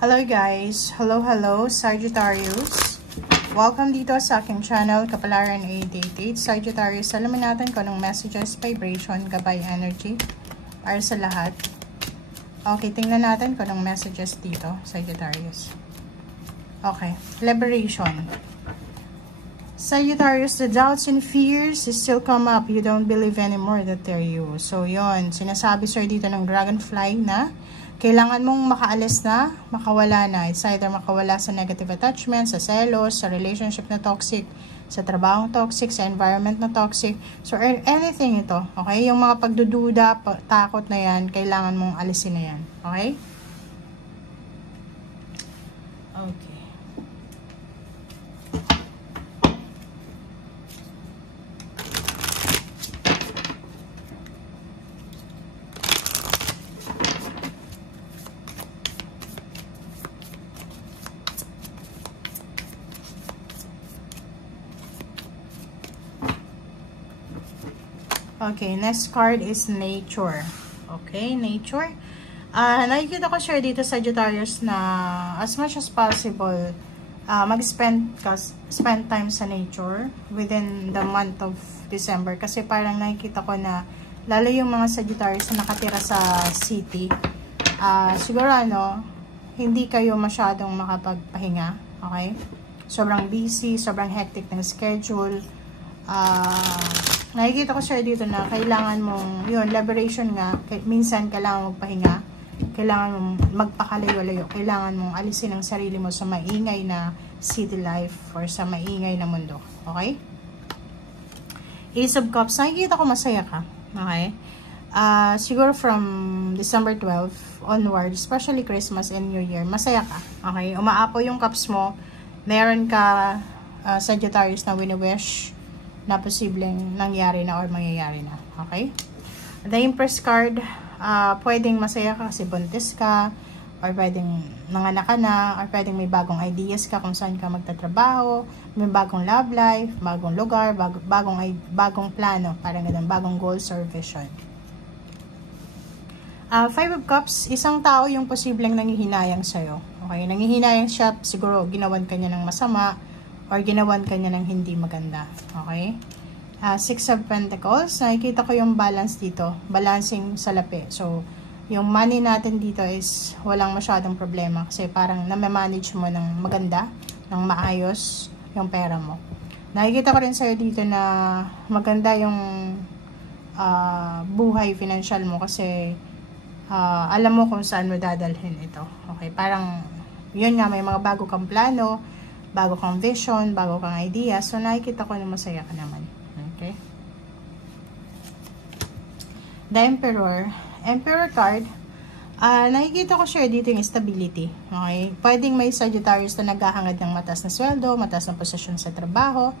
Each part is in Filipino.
Hello guys! Hello Sagittarius! Welcome dito sa aking channel, Kapalaran 888. Sagittarius, alamin natin kung anong messages, vibration, gabay, energy para sa lahat. Okay, tingnan natin kung anong messages dito, Sagittarius. Okay, liberation. Sagittarius, the doubts and fears still come up. You don't believe anymore that they're you. So, yon, sinasabi sir dito ng dragonfly na kailangan mong makaalis na, makawala na. It's either makawala sa negative attachment, sa selos, sa relationship na toxic, sa trabaho toxic, sa environment na toxic. So, anything ito. Okay? Yung mga pagdududa, takot na yan, kailangan mong alisin na yan. Okay? Okay. Okay, next card is nature. Okay, nature. Nakikita ko share dito sa Sagittarius na as much as possible, spend time sa nature within the month of December. Kasi parang nakikita ko na lalo yung mga Sagittarius na nakatira sa city, siguro hindi kayo masyadong makapagpahinga. Okay? Sobrang busy, sobrang hectic ng schedule. Nakikita ko siya dito na kailangan mong, yun, liberation nga, minsan kailangan magpahinga, kailangan mong magpakalayo-layo, kailangan mong alisin ang sarili mo sa maingay na city life or sa maingay na mundo. Okay? Ace of Cups, nakikita ko masaya ka. Okay? Siguro from December 12 onward, especially Christmas and New Year, masaya ka. Okay? Umaapaw yung cups mo, meron ka Sagittarius na wini-wish na posibleng nangyari na or mangyayari na. Okay? The Empress card, pwedeng masaya ka kasi buntis ka, or pwedeng nanganak ka na, or pwedeng may bagong ideas ka kung saan ka magtatrabaho, may bagong love life, bagong lugar, bagong plano, parang ganun, bagong goals or vision. Five of Cups, isang tao yung posibleng nangihinayang sa'yo. Okay? Nangihinayang siya, siguro ginawan ka niya ng masama, or ginawan ka niya ng hindi maganda. Okay? Six of Pentacles. Nakikita ko yung balance dito. Balancing salapi. So, yung money natin dito is walang masyadong problema. Kasi parang namamanage mo ng maganda, ng maayos yung pera mo. Nakikita ko rin sa'yo dito na maganda yung buhay financial mo. Kasi alam mo kung saan mo dadalhin ito. Okay? Parang, yun nga, may mga bago kang plano, bago kang vision, bago kang idea. So, nakikita ko na masaya ka naman. Okay? The Emperor. Emperor card. Nakikita ko share dito yung stability. Okay? Pwedeng may Sagittarius na naghahangad ng mataas na sweldo, mataas na posisyon sa trabaho.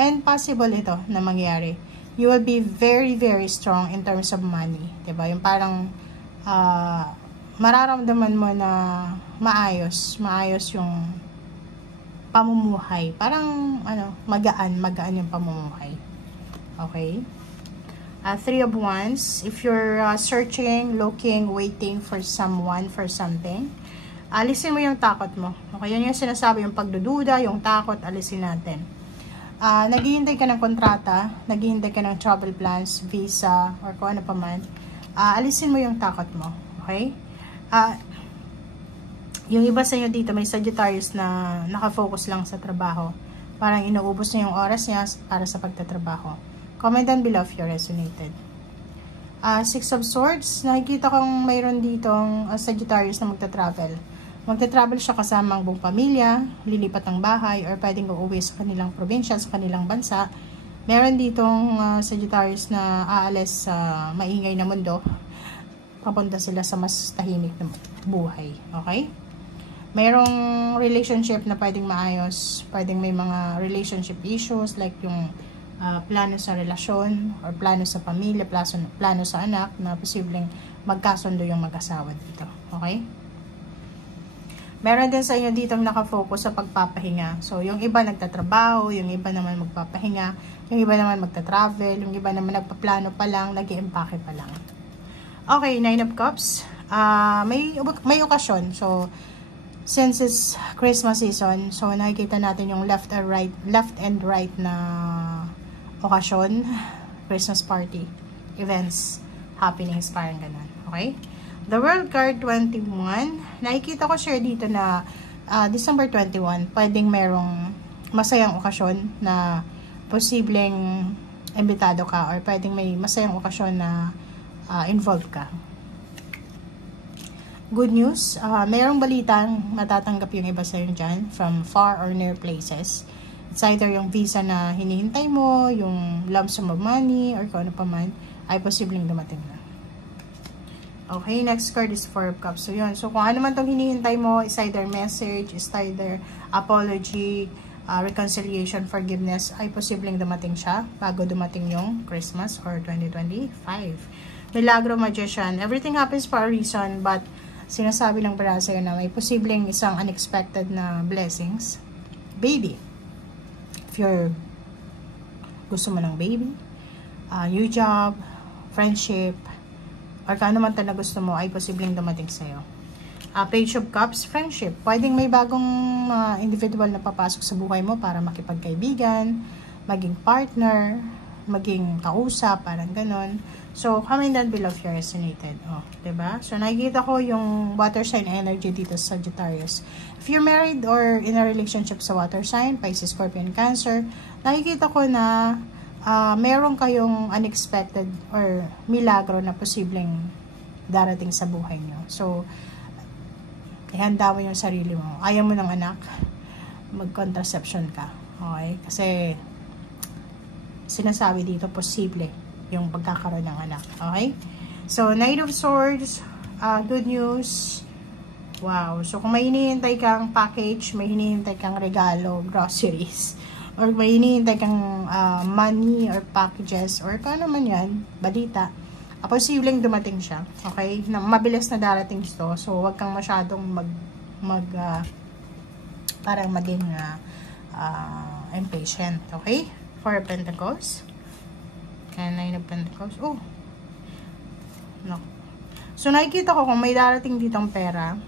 And possible ito na mangyari. You will be very, very strong in terms of money. Diba? Yung parang mararamdaman mo na maayos yung pamumuhay. Parang, magaan yung pamumuhay. Okay? Three of Wands. If you're searching, looking, waiting for someone, for something, alisin mo yung takot mo. Okay? Yan yung sinasabi, yung pagdududa, yung takot, alisin natin. Naghihintay ka ng kontrata, naghihintay ka ng travel plans, visa, or kung ano pa man. Alisin mo yung takot mo. Okay? Yung iba sa inyo dito, may Sagittarius na nakafocus lang sa trabaho. Parang inuubos niya yung oras niya para sa pagtatrabaho. Comment down below if you resonated. Six of Swords. Nakikita kong mayroon ditong Sagittarius na magta-travel. Magta-travel siya kasama ang buong pamilya, lilipat ng bahay, or pwedeng uuwi sa kanilang probinsya, sa kanilang bansa. Meron ditong Sagittarius na aalis sa maingay na mundo. Papunta sila sa mas tahimik na buhay. Okay? Mayroong relationship na pwedeng maayos, pwedeng may mga relationship issues like yung plano sa relasyon or plano sa pamilya, plano sa anak na posibleng magkasundo yung mag-asawa dito. Okay? Meron din sa inyo dito nakafocus sa pagpapahinga. So, yung iba nagtatrabaho, yung iba naman magpapahinga, yung iba naman magta-travel, yung iba naman nagpaplano pa lang, nag-i-empake pa lang. Okay, Nine of Cups. May okasyon. So, since it's Christmas season, so nakikita natin yung left and right na okasyon, Christmas party, events, happenings, parang ganun. Okay? The World Card 21, nakikita ko share dito na December 21, pwedeng merong masayang okasyon na posibleng imbitado ka or pwedeng may masayang okasyon na involved ka. Good news, mayroong balitang matatanggap yung iba sa'yo dyan from far or near places. It's either yung visa na hinihintay mo, yung lump sum of money, or kung ano pa man, ay posibleng dumating na. Okay, next card is 4 of Cups. So, yun. So, kung ano man itong hinihintay mo, is either message, is either apology, reconciliation, forgiveness, ay posibleng dumating siya bago dumating yung Christmas or 2025. Milagro Magician. Everything happens for a reason, but sinasabi lang para sa'yo na may posibleng isang unexpected na blessings. Baby. If you're gusto mo ng baby, new job, friendship, or kung ano man ito na gusto mo, ay posibleng dumating sa'yo. Page of Cups, friendship. Pwedeng may bagong individual na papasok sa buhay mo para makipagkaibigan, maging partner, maging kausap, parang ganon. So, comment down below if you resonated. Oh, diba? So, nakikita ko yung water sign energy dito sa Sagittarius. If you're married or in a relationship sa water sign, Pisces, Scorpion, Cancer, nakikita ko na meron kayong unexpected or milagro na posibleng darating sa buhay nyo. So, ihanda mo yung sarili mo. Ayaw mo ng anak, mag-contraception ka. Okay? Kasi, sinasabi dito, posible yung pagkakaroon ng anak. Okay? So, Knight of Swords, good news. Wow. So, kung may hinihintay kang package, may hinihintay kang regalo, groceries, or may hinihintay kang money or packages, or kung ano man yan, balita, posibleng dumating siya. Okay? Mabilis na darating ito. So, wag kang masyadong parang maging impatient. Okay? 4 of Pentacles. And 9 of Pentacles. Oh. No. So, nakikita ko kung may darating ditong pera,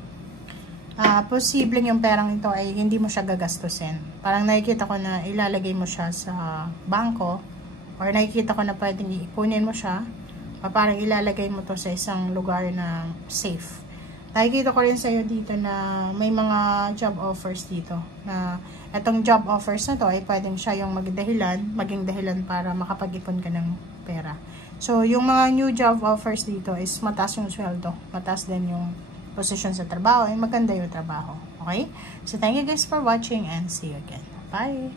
posibleng yung perang ito ay hindi mo siya gagastusin. Parang nakikita ko na ilalagay mo siya sa bangko, or nakikita ko na pwedeng iipunin mo siya, o parang ilalagay mo to sa isang lugar na safe. Nakikita ko rin sa'yo dito na may mga job offers dito. Na itong job offers na to ay pwedeng siya yung maging dahilan para makapag-ipon ka ng pera. So, yung mga new job offers dito is mataas yung sweldo. Mataas din yung position sa trabaho. Ay maganda yung trabaho. Okay? So, thank you guys for watching and see you again. Bye!